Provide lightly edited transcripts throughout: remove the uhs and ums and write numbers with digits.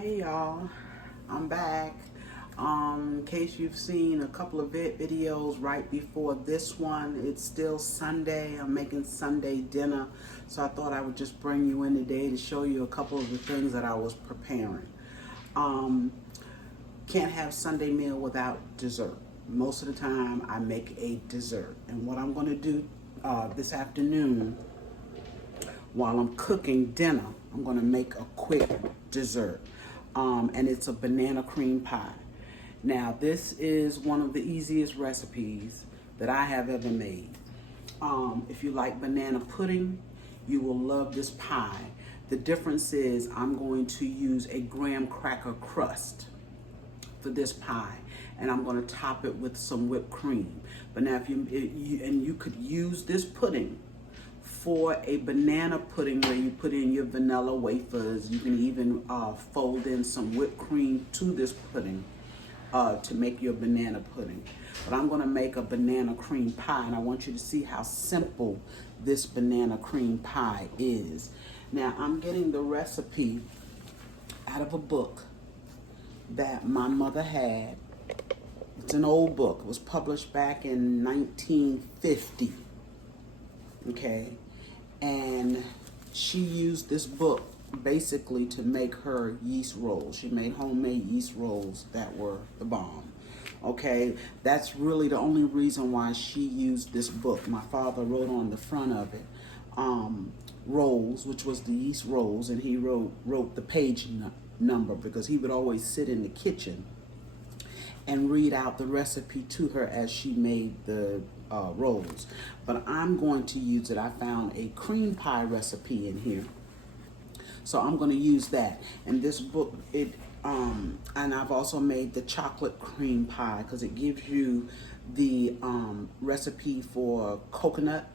Hey y'all, I'm back. In case you've seen a couple of videos right before this one, it's still Sunday. I'm making Sunday dinner, so I thought I would just bring you in today to show you a couple of the things that I was preparing. Can't have Sunday meal without dessert. Most of the time I make a dessert, and what I'm going to do this afternoon while I'm cooking dinner, I'm going to make a quick dessert. And it's a banana cream pie. Now, this is one of the easiest recipes that I have ever made. If you like banana pudding, you will love this pie. The difference is I'm going to use a graham cracker crust for this pie, and I'm going to top it with some whipped cream. But now, you could use this pudding for a banana pudding where you put in your vanilla wafers. You can even fold in some whipped cream to this pudding to make your banana pudding. But I'm going to make a banana cream pie, and I want you to see how simple this banana cream pie is. Now, I'm getting the recipe out of a book that my mother had. It's an old book. It was published back in 1950. Okay, and she used this book basically to make her yeast rolls. She made homemade yeast rolls that were the bomb. Okay, that's really the only reason why she used this book. My father wrote on the front of it, rolls, which was the yeast rolls, and he wrote the page number because he would always sit in the kitchen and read out the recipe to her as she made the rolls. But I'm going to use it. I found a cream pie recipe in here, so I'm going to use that. And this book, and I've also made the chocolate cream pie because it gives you the recipe for coconut,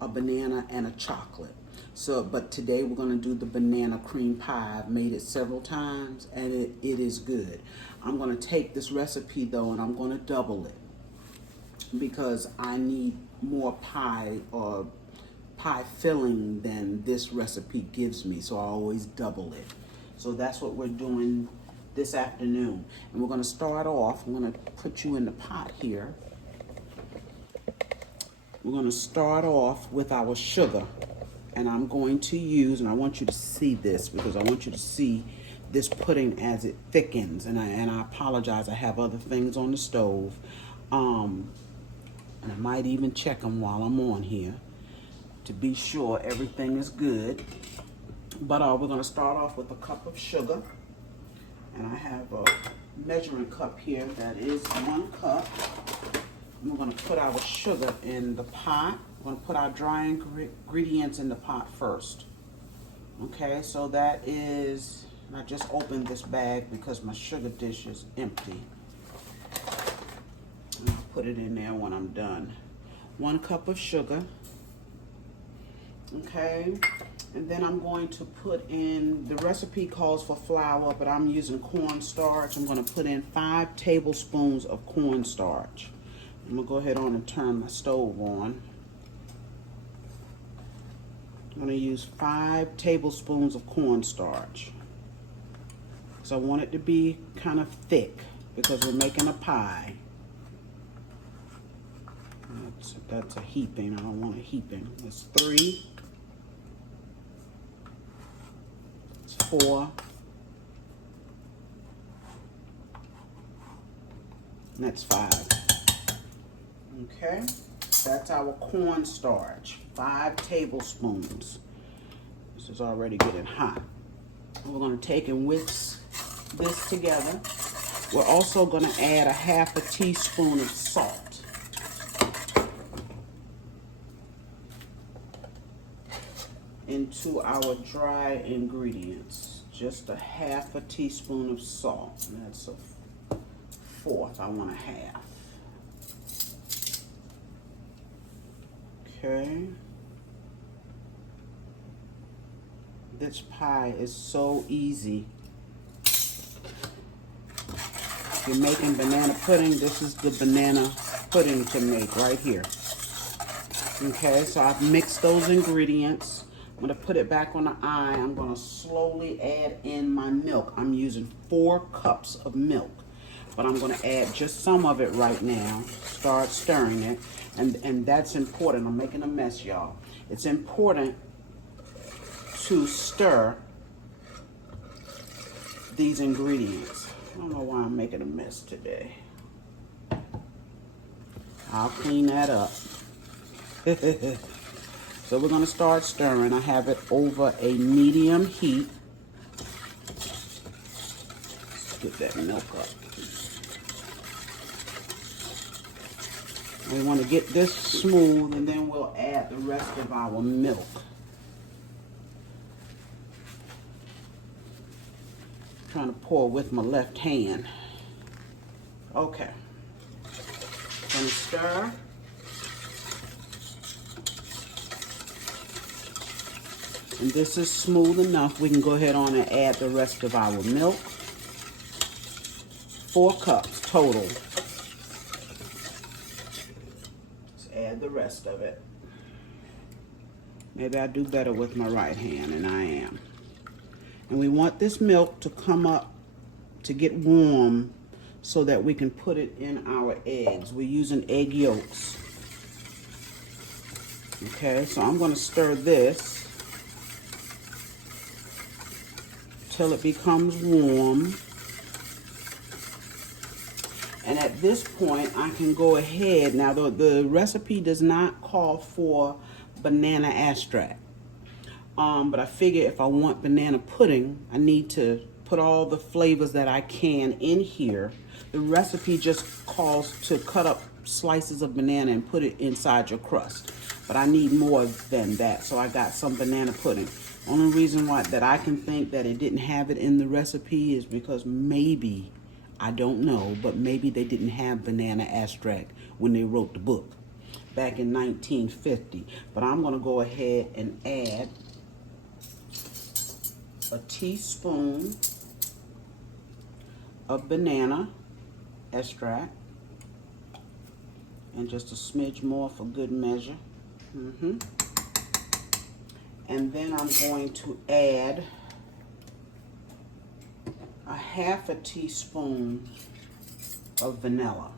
a banana, and a chocolate. So, but today we're going to do the banana cream pie. I've made it several times, and it is good. I'm going to take this recipe, though, and I'm going to double it because I need more pie or pie filling than this recipe gives me, so I always double it. So that's what we're doing this afternoon. And we're going to start off, I'm going to put you in the pot here. We're going to start off with our sugar. And I'm going to use, and I want you to see this because I want you to see this pudding as it thickens. And I apologize, I have other things on the stove. And I might even check them while I'm on here to be sure everything is good. But we're going to start off with a cup of sugar. And I have a measuring cup here that is 1 cup. And we're going to put our sugar in the pot. We're going to put our dry ingredients in the pot first. Okay, so that is, I just opened this bag because my sugar dish is empty. And I'll put it in there when I'm done. 1 cup of sugar. Okay, and then I'm going to put in, the recipe calls for flour, but I'm using cornstarch. I'm going to put in 5 tablespoons of cornstarch. I'm going to go ahead on and turn my stove on. I'm going to use 5 tablespoons of cornstarch because I want it to be kind of thick because we're making a pie. That's a heaping. I don't want a heaping. That's 3. It's 4. And that's 5. Okay. That's our cornstarch, 5 tablespoons. This is already getting hot. We're going to take and whisk this together. We're also going to add a 1/2 teaspoon of salt. Into our dry ingredients. Just a 1/2 teaspoon of salt. And that's a 1/4. I want a 1/2. Okay. This pie is so easy. If you're making banana pudding, this is the banana pudding to make right here. Okay, so I've mixed those ingredients. I'm going to put it back on the eye. I'm going to slowly add in my milk. I'm using 4 cups of milk, but I'm going to add just some of it right now. Start stirring it, and that's important. I'm making a mess, y'all. It's important to stir these ingredients. I don't know why I'm making a mess today. I'll clean that up. So we're going to start stirring. I have it over a medium heat. Let's get that milk up. We want to get this smooth, and then we'll add the rest of our milk. I'm trying to pour with my left hand. Okay. Gonna stir. And this is smooth enough. We can go ahead on and add the rest of our milk. 4 cups total. Let's add the rest of it. Maybe I do better with my right hand, and I am. And we want this milk to come up, to get warm, so that we can put it in our eggs. We're using egg yolks. Okay, so I'm going to stir this till it becomes warm. And at this point, I can go ahead. Now, the recipe does not call for banana extract. But I figure if I want banana pudding, I need to put all the flavors that I can in here. The recipe just calls to cut up slices of banana and put it inside your crust. But I need more than that, so I got some banana pudding. Only reason why that I can think that it didn't have it in the recipe is because maybe, I don't know, but maybe they didn't have banana extract when they wrote the book back in 1950. But I'm going to go ahead and add a teaspoon of banana extract, and just a smidge more for good measure. And then I'm going to add a half a teaspoon of vanilla.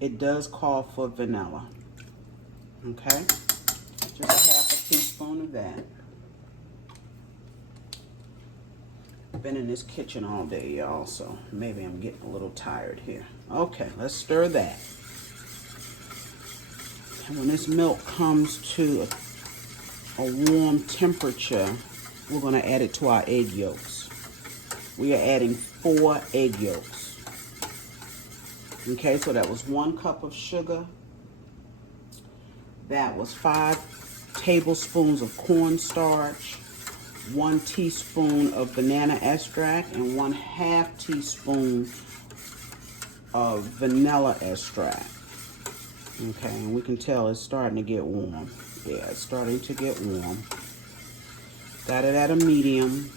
It does call for vanilla. Okay? Just a half a teaspoon of that. Been in this kitchen all day, y'all, so maybe I'm getting a little tired here. Okay, let's stir that. And when this milk comes to a warm temperature, we're going to add it to our egg yolks. We are adding 4 egg yolks. Okay, so that was 1 cup of sugar. That was 5 tablespoons of cornstarch, 1 teaspoon of banana extract, and 1/2 teaspoon of vanilla extract. Okay, and we can tell it's starting to get warm. Yeah, it's starting to get warm. Got it at a medium.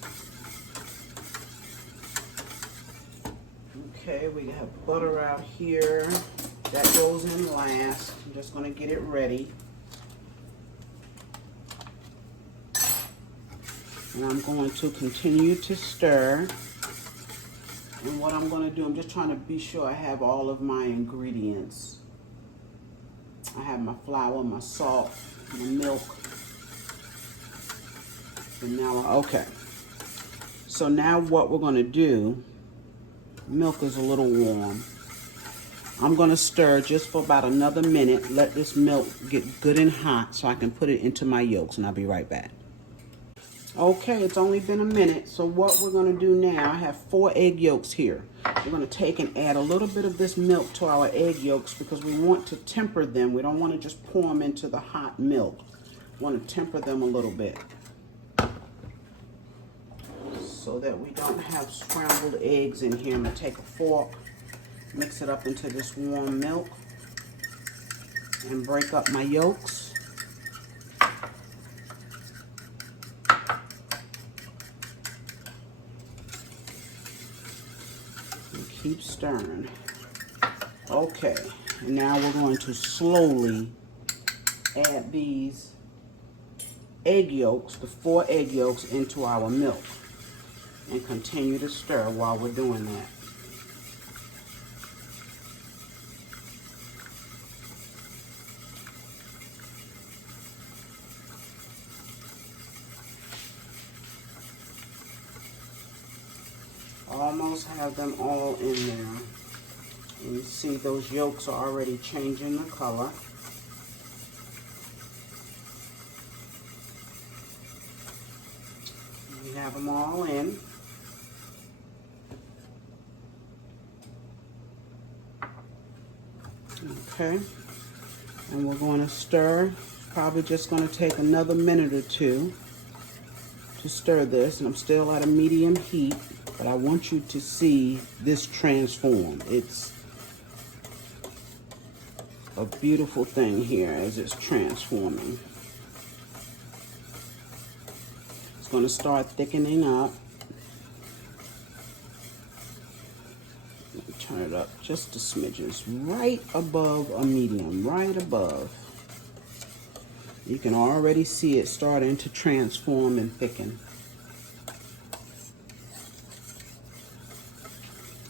Okay, we have butter out here. That goes in last. I'm just going to get it ready. And I'm going to continue to stir. And what I'm going to do, I'm just trying to be sure I have all of my ingredients. I have my flour, my salt, my milk, vanilla. Okay. So now what we're going to do, milk is a little warm. I'm going to stir just for about another minute. Let this milk get good and hot so I can put it into my yolks, and I'll be right back. Okay, it's only been a minute, so what we're going to do now, I have 4 egg yolks here. We're going to take and add a little bit of this milk to our egg yolks because we want to temper them. We don't want to just pour them into the hot milk. We want to temper them a little bit so that we don't have scrambled eggs in here. I'm going to take a fork, mix it up into this warm milk, and break up my yolks. Keep stirring. Okay, And now we're going to slowly add these egg yolks, the 4 egg yolks, into our milk. And continue to stir while we're doing that. Almost have them all in there. And you see those yolks are already changing the color. We have them all in. Okay, and we're going to stir. Probably just going to take another minute or two to stir this, and I'm still at a medium heat, but I want you to see this transform. It's a beautiful thing here as it's transforming. It's going to start thickening up. Turn it up just a smidgen. It's right above a medium, right above. You can already see it starting to transform and thicken.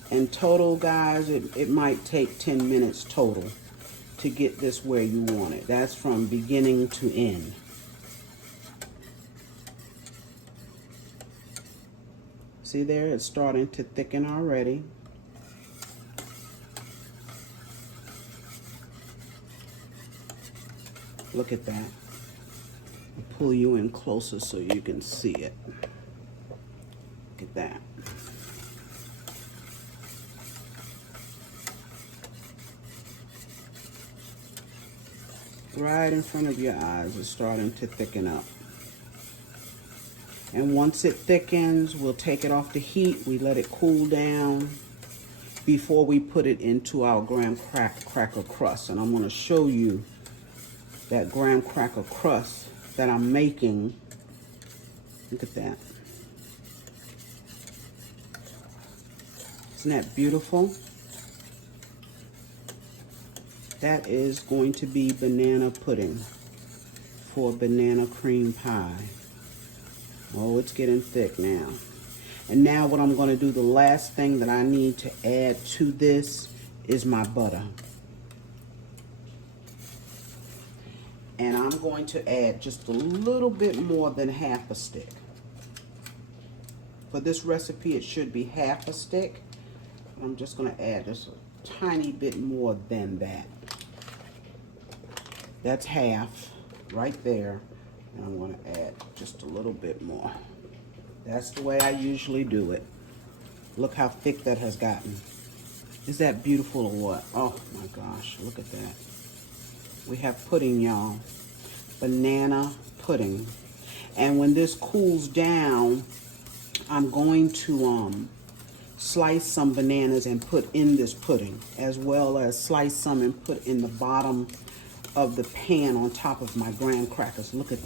And total, guys, it might take 10 minutes total to get this where you want it. That's from beginning to end. See there, it's starting to thicken already. Look at that. I'll pull you in closer so you can see it. Look at that. Right in front of your eyes, it's starting to thicken up. And once it thickens, we'll take it off the heat. We let it cool down before we put it into our graham cracker crust. And I'm going to show you that graham cracker crust that I'm making. Look at that. Isn't that beautiful? That is going to be banana pudding for banana cream pie. Oh, it's getting thick now. And now what I'm going to do, the last thing that I need to add to this is my butter. And I'm going to add just a little bit more than half a stick. For this recipe, it should be half a stick. I'm just going to add just a tiny bit more than that. That's half right there. And I'm going to add just a little bit more. That's the way I usually do it. Look how thick that has gotten. Is that beautiful or what? Oh my gosh, look at that. We have pudding, y'all. Banana pudding. And when this cools down, I'm going to slice some bananas and put in this pudding, as well as slice some and put in the bottom of the pan on top of my graham crackers. Look at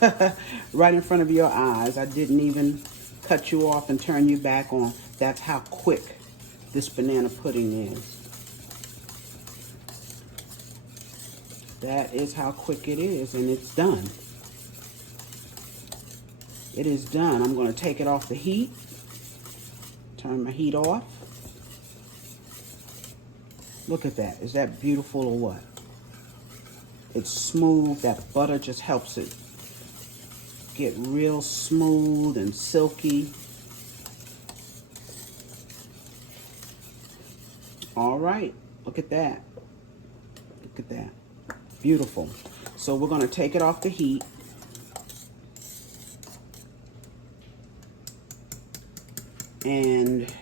that. Right in front of your eyes. I didn't even cut you off and turn you back on. That's how quick this banana pudding is. That is how quick it is, and it's done. It is done. I'm going to take it off the heat. Turn my heat off. Look at that. Is that beautiful or what? It's smooth. That butter just helps it get real smooth and silky. All right. Look at that. Look at that. Beautiful. So we're going to take it off the heat. And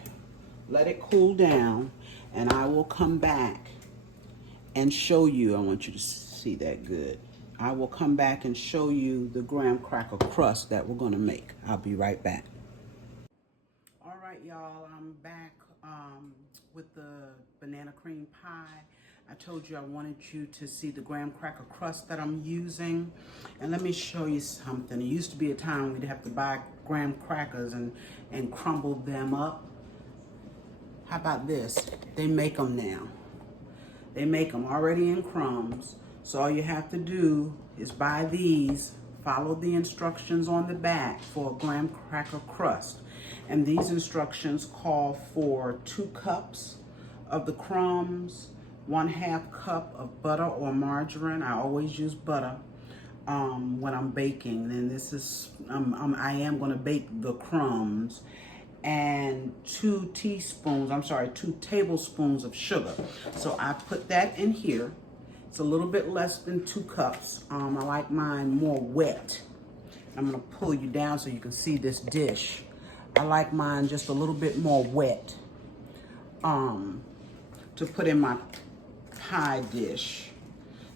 let it cool down. And I will come back and show you. I want you to see that good. I will come back and show you the graham cracker crust that we're going to make. I'll be right back. All right, y'all. I'm back with the banana cream pie. I told you I wanted you to see the graham cracker crust that I'm using. And let me show you something. It used to be a time we'd have to buy graham crackers and crumble them up. How about this? They make them now. They make them already in crumbs. So all you have to do is buy these, follow the instructions on the back for a graham cracker crust. And these instructions call for 2 cups of the crumbs, 1/2 cup of butter or margarine. I always use butter when I'm baking. And this is, I am gonna bake the crumbs, and 2 tablespoons of sugar. So I put that in here. It's a little bit less than 2 cups. I like mine more wet. I'm gonna pull you down so you can see this dish. I like mine just a little bit more wet to put in my pie dish.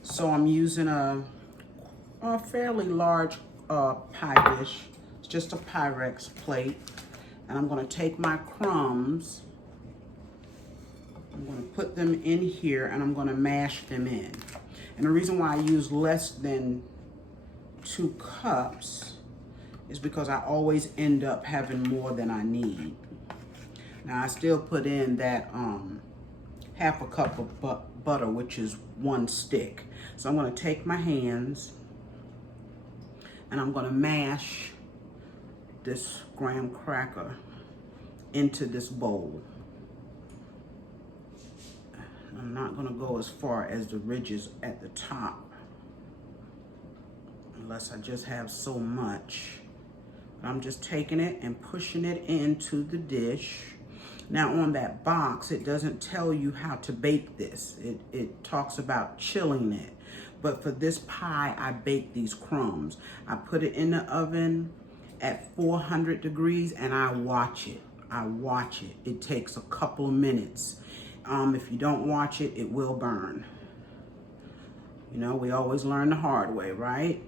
So I'm using a fairly large pie dish. It's just a Pyrex plate. And I'm gonna take my crumbs, I'm gonna put them in here, and I'm gonna mash them in. And the reason why I use less than 2 cups is because I always end up having more than I need. Now I still put in that 1/2 cup of butter, which is 1 stick. So I'm gonna take my hands and I'm gonna mash this graham cracker into this bowl. I'm not gonna go as far as the ridges at the top, unless I just have so much. I'm just taking it and pushing it into the dish. Now on that box, it doesn't tell you how to bake this. It talks about chilling it. But for this pie, I bake these crumbs. I put it in the oven at 400 degrees and I watch it. It takes a couple of minutes. If you don't watch it, it will burn. You know, we always learn the hard way, right?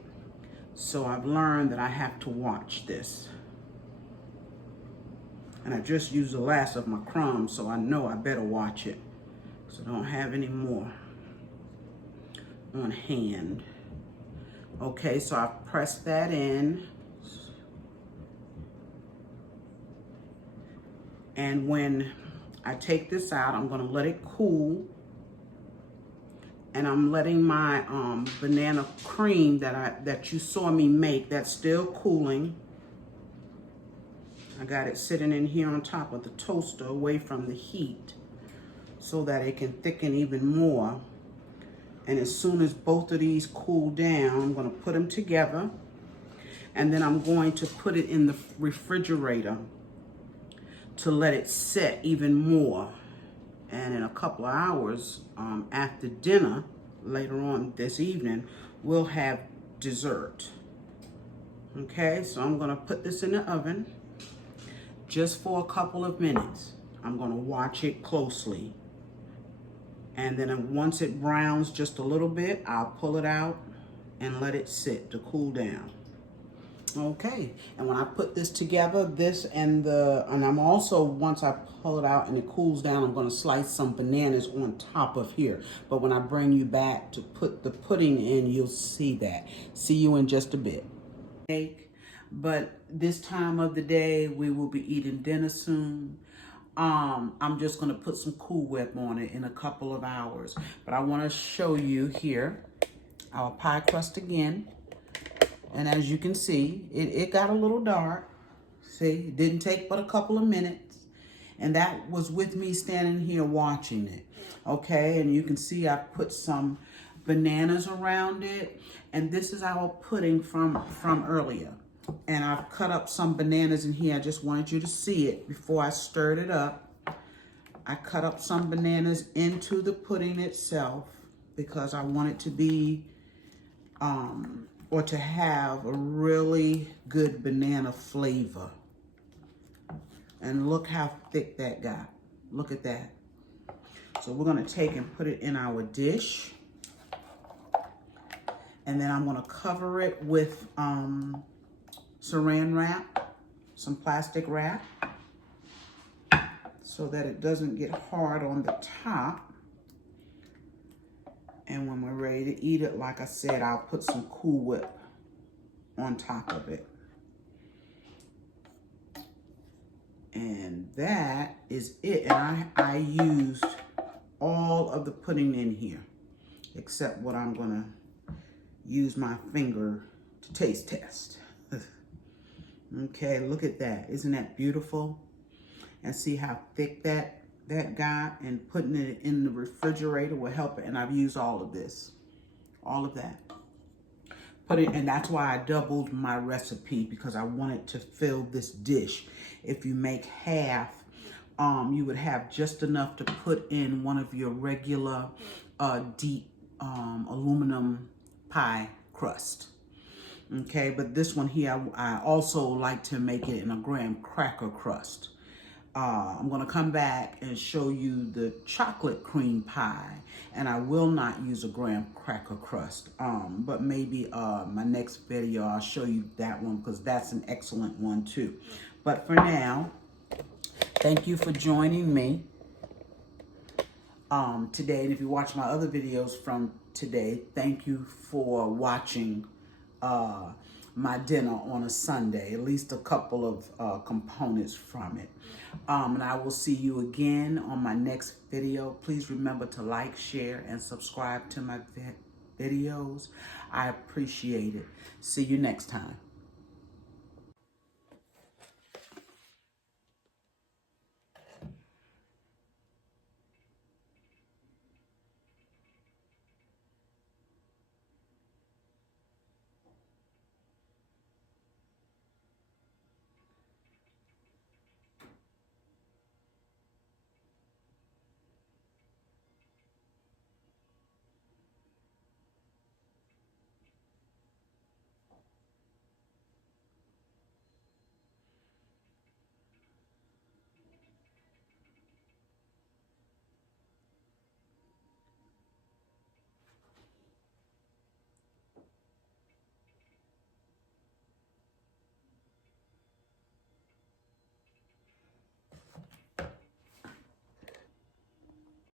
So I've learned that I have to watch this. And I just used the last of my crumbs, so I know I better watch it, because I don't have any more on hand. Okay, so I've pressed that in. And when I take this out, I'm gonna let it cool. And I'm letting my banana cream that you saw me make, that's still cooling. I got it sitting in here on top of the toaster away from the heat so that it can thicken even more. And as soon as both of these cool down, I'm gonna put them together, and then I'm going to put it in the refrigerator to let it set even more. And in a couple of hours after dinner, later on this evening, we'll have dessert. Okay, so I'm gonna put this in the oven just for a couple of minutes. I'm gonna watch it closely. And then once it browns just a little bit, I'll pull it out and let it sit to cool down. Okay, and when I put this together, and I'm also, once I pull it out and it cools down, I'm gonna slice some bananas on top of here. But when I bring you back to put the pudding in, you'll see that. See you in just a bit. But this time of the day, we will be eating dinner soon. I'm just gonna put some Cool Whip on it in a couple of hours. But I wanna show you here our pie crust again. And as you can see, it got a little dark. See, it didn't take but a couple of minutes. And that was with me standing here watching it. Okay, and you can see I put some bananas around it. And this is our pudding from earlier. And I've cut up some bananas in here. I just wanted you to see it before I stirred it up. I cut up some bananas into the pudding itself because I want it to be, or to have a really good banana flavor. And look how thick that got. Look at that. So we're gonna take and put it in our dish. And then I'm gonna cover it with saran wrap, some plastic wrap, so that it doesn't get hard on the top. And when we're ready to eat it, like I said, I'll put some Cool Whip on top of it. And that is it. And I used all of the pudding in here, except what I'm gonna use my finger to taste test. Okay, look at that. Isn't that beautiful? And see how thick that got, and putting it in the refrigerator will help it. And I've used all of this, all of that. Put it, and that's why I doubled my recipe, because I wanted to fill this dish. If you make half, you would have just enough to put in one of your regular deep aluminum pie crust. Okay, but this one here, I also like to make it in a graham cracker crust. I'm going to come back and show you the chocolate cream pie, and I will not use a graham cracker crust, but maybe my next video I'll show you that one, because that's an excellent one too. But for now, thank you for joining me today, and if you watch my other videos from today, thank you for watching my dinner on a Sunday, at least a couple of components from it. And I will see you again on my next video. Please remember to like, share, and subscribe to my videos. I appreciate it. See you next time.